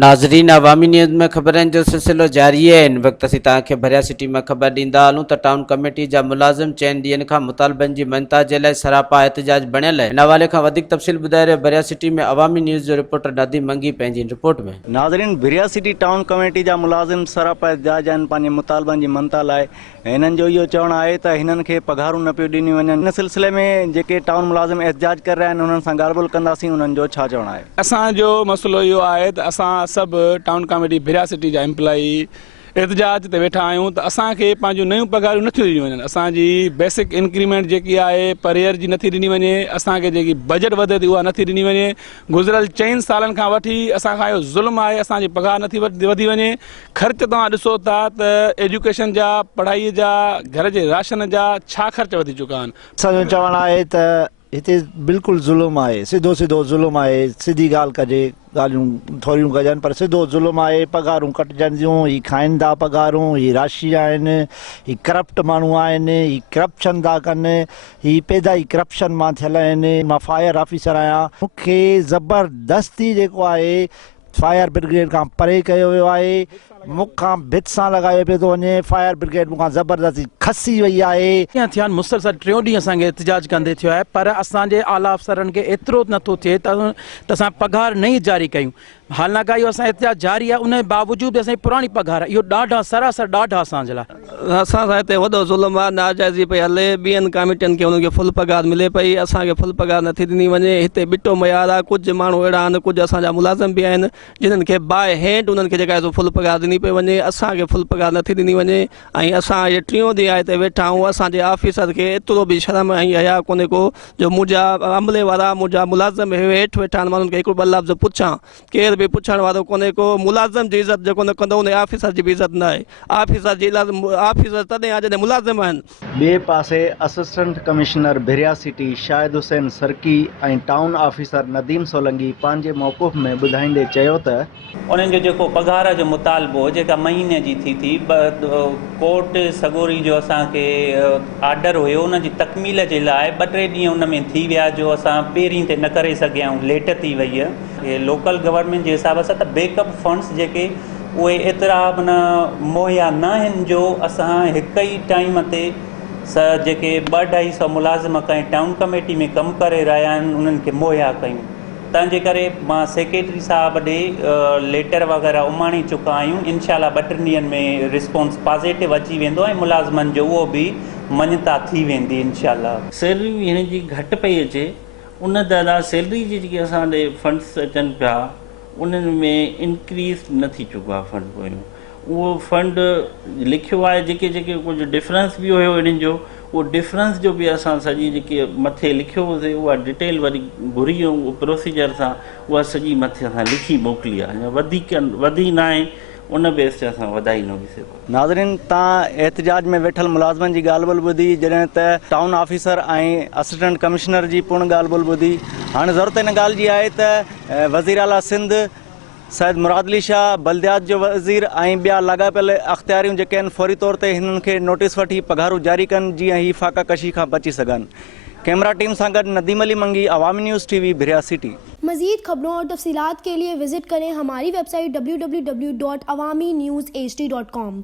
नाज़रीन, अवामी न्यूज़ में खबरन जो सिलसिलो जारी है। इन वक्त असीं तव्हांखे भिरयासिटी में खबर ॾींदा हलूं त टाउन कमेटी जा मुलाज़िम चइनि ॾींहंनि खां मुतालबन जी मञता जे लाइ सरापा एहतजाज बणियल है। इन हवाले खां वधीक तफ़सील ॿुधाए रहियो भिरयासिटी में अवामी न्यूज़ जो रिपोर्टर नदीम मंगी पंहिंजी रिपोर्ट में। नाज़रीन, भिरयासिटी टाउन कमेटी जा मुलाज़िम सरापा एहतजाज आहिनि पंहिंजे मुतालबन जी मञता लाइ। हिननि जो इहो चवणु आहे त हिननि खे पघारूं न पियूं ॾिनियूं वञनि। हिन सिलसिले में जेके टाउन मुलाज़िम एहतजाज कर रहिया आहिनि उन्हनि सां ॻाल्हि ॿोल कंदासीं। उन्हनि जो छा चवणु आहे? असांजो मसइलो इहो आहे त असां सभु टाउन कमेटी भिरयासिटी जा एम्प्लॉई एहतजाज ते वेठा आहियूं त असांखे पंहिंजूं नयूं पघारूं नथियूं ॾिनियूं वञनि। असांजी बेसिक इंक्रीमेंट जेकी आहे पर ईयर जी नथी ॾिनी वञे। असांखे जेकी बजट वधे थी उहा नथी ॾिनी वञे। गुज़िरियल 4 सालनि खां वठी असांखां इहो ज़ुल्म आहे, असांजी पघार नथी वधी वञे। ख़र्च तव्हां ॾिसो था त एजुकेशन जा, पढ़ाईअ जा, घर जे राशन जा छा ख़र्च वधी चुका आहिनि। असांजो चवणु आहे त हिते बिल्कुलु ज़ुल्म आहे, सिधो ज़ुल्म आहे। सिधी ॻाल्हि कजे, ॻाल्हियूं थोरियूं कजनि पर सिधो ज़ुल्म आहे। पघारूं कटिजनि थियूं, ही खाइनि था पघारूं, ही राशी आहिनि, ही करप्ट माण्हू आहिनि, ही करप्शन था कनि, ही पैदा ई करप्शन मां थियल आहिनि। मां फायर ऑफिसर आहियां, मूंखे ज़बरदस्ती जेको आहे फायर ब्रिगेड खां परे कयो वियो आहे। मूंखां भित सां लॻायो पियो थो वञे। फायर ब्रिगेड मूंखां ज़बरदस्ती खसी वई आहे। थिया आहिनि मुसलसल 3 ॾींहं असांखे एहतजाज कंदे थियो आहे, पर असांजे आला अफ़सरनि खे एतिरो नथो थिए त असां पघार नहीं जारी कयूं। हालांकि इहो असां एहतजाज जारी आहे, उन जे बावजूद असांजी पुराणी पघार आहे। इहो ॾाढा सरासर ॾाढा असांजे लाइ असां सां हिते वॾो ज़ुल्म आहे, नाजाइज़ी पई हले। ॿियनि कमेटियुनि खे उन्हनि खे फुल पघार मिले पई, असांखे फुल पघार नथी ॾिनी वञे। हिते ॿिटो मयार आहे। कुझु माण्हू अहिड़ा आहिनि, कुझु असांजा मुलाज़िम बि आहिनि जिन्हनि खे बाय हैंड उन्हनि खे जेका आहे फुल पघार ॾिनी पई वञे। असांखे फुल पघार नथी ॾिनी वञे ऐं असां इहे 3 ॾींहं आहे हिते वेठा आहियूं। असांजे ऑफिसर खे एतिरो बि शर्म ऐं हया कोन्हे को जो मुंहिंजा अमले वारा, मुंहिंजा मुलाज़िम हेठि वेठा आहिनि। मां उन्हनि खे हिकिड़ो 2 लफ़्ज़ पुछां, केर बि पुछण वारो कोन्हे को। मुलाज़िम जी इज़त जेको न कंदो उन ऑफिसर जी बि इज़त न आहे। ऑफिसर जी ऑफिसर तॾहिं आहे जॾहिं मुलाज़िम आहिनि। ॿिए पासे असिस्टेंट कमिश्नर भिरयासिटी शाहिद हुसैन सरकी ऐं टाउन ऑफिसर नदीम सोलंगी पंहिंजे मौक़ुफ़ में ॿुधाईंदे चयो त उन्हनि जो जेको पघार जो मुतालबो जेका महीने जी थी कोर्ट सगोरी जो असांखे आर्डर हुयो, उन जी तकमील जे लाइ 2-3 ॾींहं उन में थी विया जो असां पहिरीं ते न करे सघिया आहियूं, लेट थी वई आहे। लोकल गवर्नमेंट जे हिसाब सां त बैकअप फंड्स जेके उहे एतिरा माना मुहैया न आहिनि जो असां हिक ई टाइम ते जेके 200-250 मुलाज़िम कंहिं टाउन कमेटी में कमु करे रहिया आहिनि उन्हनि खे मुहैया कयूं। तंहिंजे करे मां सेक्रेटरी साहब ॾे लेटर वग़ैरह उमाणी चुका आहियूं। इनशाला 2-3 ॾींहंनि में रिस्पॉन्स पॉज़िटिव अची वेंदो ऐं मुलाज़िमनि जो उहो बि मञता थी वेंदी इनशाला। सैलरी हिन जी घटि पई अचे, उन दादा सैलरी जी जेके असां ॾे फंड्स अचनि पिया उन्हनि में इंक्रीज़ न थी चुको आहे फंड पोयूं। उहो फंड लिखियो आहे, जेके कुझु डिफरेंस बि हुयो इन्हनि जो, उहो डिफरेंस जो बि असां सॼी जेके मथे लिखियो हुओसीं उहा डिटेल वरी घुरी ऐं प्रोसीजर सां उहा सॼी मथे असां लिखी मोकिली आहे। वधी न आहे, उन बेस ते असां वधाई न हुई। नाज़रीन, तव्हां एहतजाज में वेठल मुलाज़िमनि जी ॻाल्हि ॿोल ॿुधी, जॾहिं त टाउन ऑफिसर ऐं असिस्टेंट कमिश्नर जी पूर्ण ॻाल्हि ॿोल ॿुधी। हाणे ज़रूरत हिन ॻाल्हि जी आहे त वज़ीर आला सिंध सैयद मुरादली शाह, बल्दियात जो वज़ीर ऐं ॿिया लाॻापियल अख़्तियारियूं जेके आहिनि फौरी तौर ते हिननि खे नोटिस वठी पघारूं जारी कनि जीअं ही फाका कशी खां बची सघनि। कैमरा टीम सां गॾु नदीम अली मंगी, अवामी न्यूज़ TV, भिरयासिटी। मज़ीद खबरों और तफसीलात के लिए विजिट करें हमारी वेबसाइट www.awamiNewsHD.com।